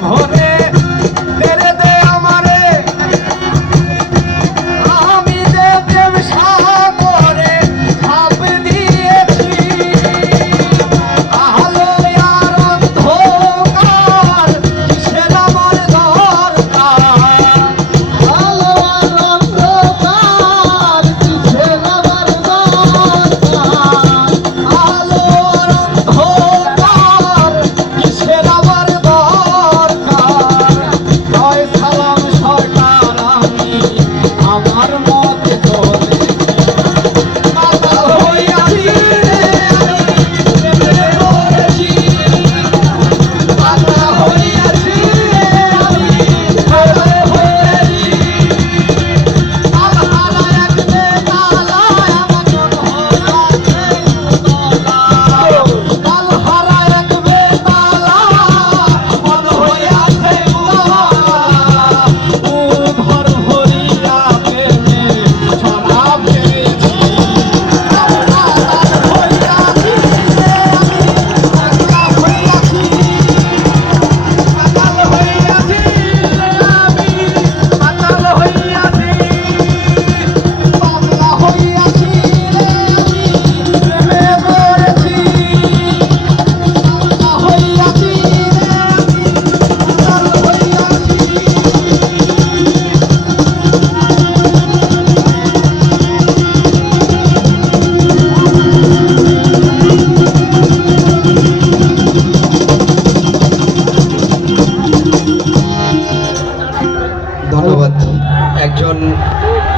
ভরে তেরে দে আমারে আমি যে প্রেম সাগরে ঝাঁপ দিয়েছি আলো আর অন্ধকার কিসের আমার দরকার আলো আর অন্ধকার কিসের আমার দরকার আলো আর অন্ধকার কিসের আমার দরকার জয় সালাম সরকার আমি আমার মতে চলে মাতাল হইয়াছি রে আমি প্রেমে পড়েছি মাতাল হইয়াছি রে আমি প্রেমে পড়েছি আলহারা এক বেতালা এমন হইয়াছে উতলা আলহারা এক বেতালা মন হইয়াছে উতলা উভর ভরিয়া প্রেমে ছড়া পেয়েছি মাতাল হইয়াছি রে আমি পাগলা হইয়াছি মাতাল হইয়াছি রে আমি মাতাল হইয়াছি পাগলা হইয়াছি রে আমি প্রেমে পড়েছি পাগলা হইয়াছি রে আমি মাতাল ধন্যবাদ। একজন